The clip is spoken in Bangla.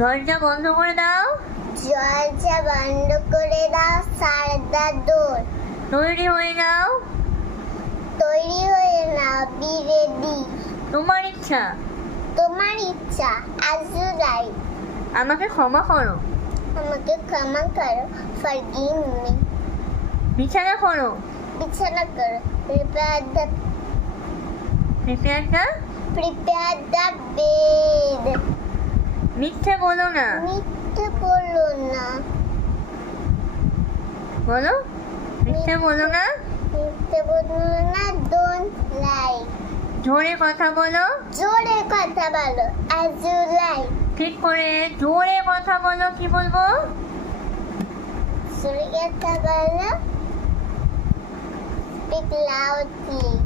দরজা বন্ধ করে দাও। দরজা বন্ধ করে দাও, সারদা দোর। তৈরি হয়ে যাও। তৈরি হয়ে নাও, বি রেডি। তোমার ইচ্ছা। তোমার ইচ্ছা, অ্যাজ ইউ লাইক। আমাকে ক্ষমা করো। আমাকে ক্ষমা করো, ফরগিভ মি। বিছানা করো। বিছানা করো, প্রিপেয়ার দ্য বেড। মিথ্যে বলো না। মিথ্যে বলো না। বলো, মিথ্যে বলো না। মিথ্যে বলো না, ডোন্ট লাই। জোরে কথা বলো। জোরে কথা বলো, অ্যাজ ইউ লাইক। ঠিক করে জোরে কথা বলো। কি বলবো? জোরে কথা বলো, স্পিক লাউডলি।